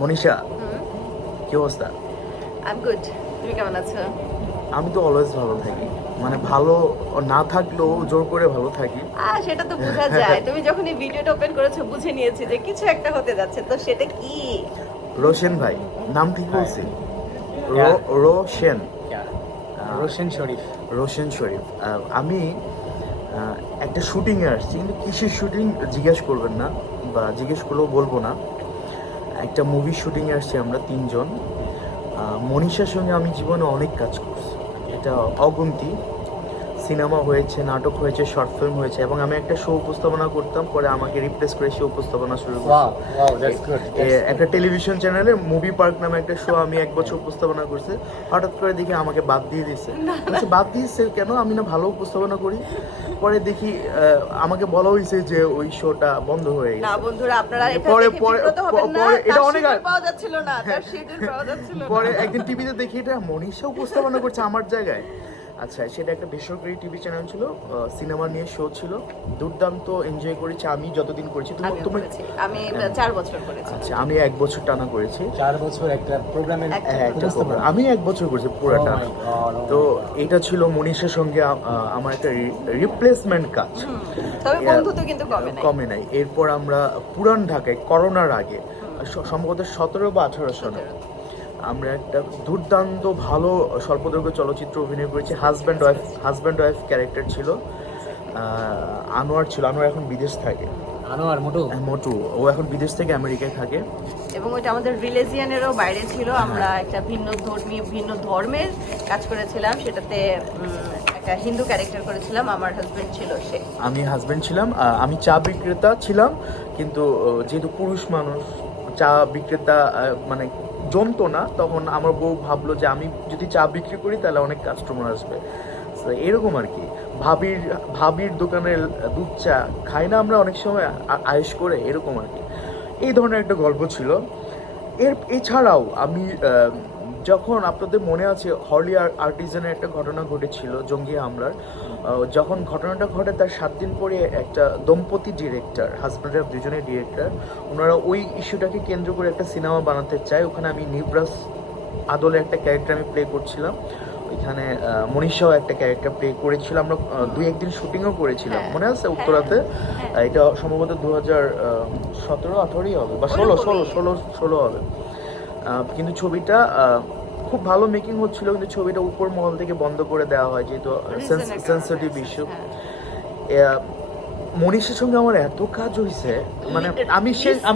মনীষা, কি অবস্থা? I good. তুমি কেমন আছো? আমি তো অলওয়েজ ভালো থাকি, মানে ভালো না থাকলেও জোর করে ভালো থাকি। সেটা তো বোঝা যায়। তুমি যখন এই ভিডিওটা ওপেন করেছো বুঝে নিয়েছি যে কিছু একটা হতে যাচ্ছে, তো সেটা কি? রোশন ভাই, নাম ঠিক বলছি? Yeah. রোশন। রোশন শরীফ। রোশন শরীফ। আমি একটা শুটিংয়ে আসছি, কিন্তু কিসের শুটিং জিজ্ঞেস করবেন না, বা জিজ্ঞেস করলেও বলবো না। একটা মুভির শুটিংয়ে আসছি আমরা তিনজন। মনীষার সঙ্গে আমি জীবনে অনেক কাজ করছি, এটা অগুন্তি। সিনেমা হয়েছে, নাটক হয়েছে, শর্ট ফিল্ম হয়েছে, এবং আমি একটা শো উপস্থাপনা করতাম, পরে আমাকে রিপ্লেস করে সে উপস্থাপনা শুরু Wow, করছি। wow, that's good. একটা টেলিভিশন চ্যানেলে মুভি পার্ক নামে একটা শো আমি 1 বছর উপস্থাপনা করছি। হঠাৎ করে দেখি আমাকে বাদ দিয়ে দিয়েছে। বাদ দিয়েছে কেন? আমি না ভালো উপস্থাপনা করি। পরে দেখি আমাকে বলা হয়েছে যে ওই শোটা বন্ধ হয়ে না গেছে। বন্ধুরা, আপনারা এটা পরে- দেখে পরে- বিব্রত হবেন না। পরে- এটা তার অনেক শিডিউল পাওয়া যাচ্ছিল না, তার শিডিউল পাওয়া যাচ্ছিল না। পরে একদিন টিভিতে দেখি এটা মনীষা উপস্থাপনা করছে আমার জায়গায়। আচ্ছা, সেটা একটা বেসরকারি টিভি চ্যানেল ছিল, সিনেমা নিয়ে শো ছিল। দুর্দান্ত এনজয় করেছি আমি যতদিন করেছি। আমিও তুমি? করেছি। আমি 4 বছর করেছি। আচ্ছা, আমি 1 বছর টানা করেছি। 4 বছর একটা প্রোগ্রামের একটা program। আমি 1 বছর করেছি পুরাটা। Oh my God, oh তো my God. এটা ছিল মনীষার সঙ্গে আমার একটা রিপ্লেসমেন্ট কাজ। তবে বন্ধুত্ব কিন্তু কমে নাই। কমে নাই। এরপর আমরা পুরান ঢাকায় করোনার আগে, সম্ভবত 17 বা 18 সনে, আমরা একটা দুর্দান্ত ভালো স্বল্পদৈর্ঘ্য চলচ্চিত্র অভিনয় করেছি। হাজব্যান্ড ওয়াইফ ক্যারেক্টার ছিল। আনোয়ার ছিল। আনোয়ার এখন বিদেশ থাকে। আনোয়ার মোটু, ও এখন বিদেশ থেকে আমেরিকায় থাকে। এবং ওইটা আমাদের রিলিজিয়ানেরও বাইরে ছিল। আমরা একটা ভিন্ন ধর্মের কাজ করেছিলাম। সেটাতে একটা হিন্দু ক্যারেক্টার করেছিলাম। আমার হাজবেন্ড ছিল সে। আমি হাজব্যান্ড ছিলাম। আমি চা বিক্রেতা ছিলাম, কিন্তু যেহেতু পুরুষ মানুষ, চা বিক্রেতা মানে জমতো না। তখন আমার বউ ভাবলো যে আমি যদি চা বিক্রি করি তাহলে অনেক কাস্টমার আসবে। তো এরকম আর কি। ভাবির দোকানের দুধ চা খাই না আমরা অনেক সময় আয়েশ করে, এরকম আর কি। এই ধরনের একটা গল্প ছিল। এছাড়াও আমি যখন আপনাদের মনে আছে হলি আর্টিজানের একটা ঘটনা ঘটেছিল, জঙ্গি হামলার। যখন ঘটনাটা ঘটে তার 7 দিন পরে একটা দম্পতি ডিরেক্টর, হাজব্যান্ড ওয়াইফ দুজনের ডিরেক্টর, ওনারা ওই ইস্যুটাকে কেন্দ্র করে একটা সিনেমা বানাতে চায়। ওখানে আমি নিবরাস আদলের একটা ক্যারেক্টার আমি প্লে করছিলাম। ওইখানে মনীষাও একটা ক্যারেক্টার প্লে করেছিল। আমরা 2-1 দিন শুটিংও করেছিলাম, মনে আছে উত্তরাতে। এটা সম্ভবত 2017-18 হবে, বা 16 হবে। কিন্তু ছবিটা খুব ভালো মেকিং হচ্ছিল, কিন্তু ছবিটা উপর মহল থেকে বন্ধ করে দেওয়া হয়, যেহেতু সেন্সিটিভ ইস্যু। মনীষের সঙ্গে আমার এত কাজ হয়েছে, মানে আমি